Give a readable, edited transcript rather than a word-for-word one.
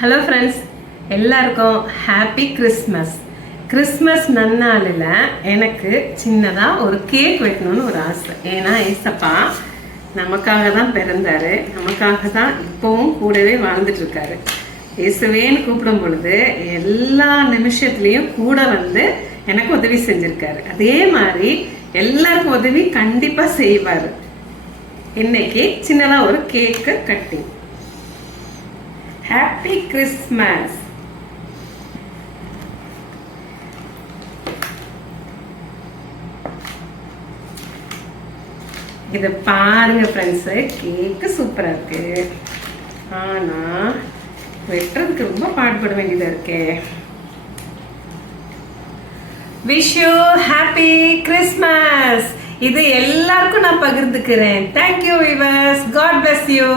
Hello friends, எல்லாருக்கும் happy Christmas. Christmas நன்னாளில் எனக்கு சின்னதாக ஒரு கேக் வெட்டணும்னு ஒரு ஆசை. ஏன்னா ஏசப்பா நமக்காக தான் பிறந்தாரு, நமக்காக தான் இப்போவும் கூடவே வாழ்ந்துட்டுருக்காரு. இயேசுவேன்னு கூப்பிடும் பொழுது எல்லா நிமிஷத்துலேயும் கூட வந்து எனக்கு உதவி செஞ்சுருக்காரு. அதே மாதிரி எல்லாருக்கும் உதவி கண்டிப்பாக செய்வார். இன்னைக்கு சின்னதாக ஒரு கேக்கு கட்டிங். Happy Christmas. இதை பாருங்க ஃப்ரெண்ட்ஸு, கேக்கு சூப்பராக இருக்கு. ஆனால் வெட்டுறதுக்கு ரொம்ப பாடுபட வேண்டியதாக இருக்கே. Wish you happy Christmas. இது எல்லாருக்கும் நான் பகிர்ந்துக்கிறேன். Thank you viewers. God bless you.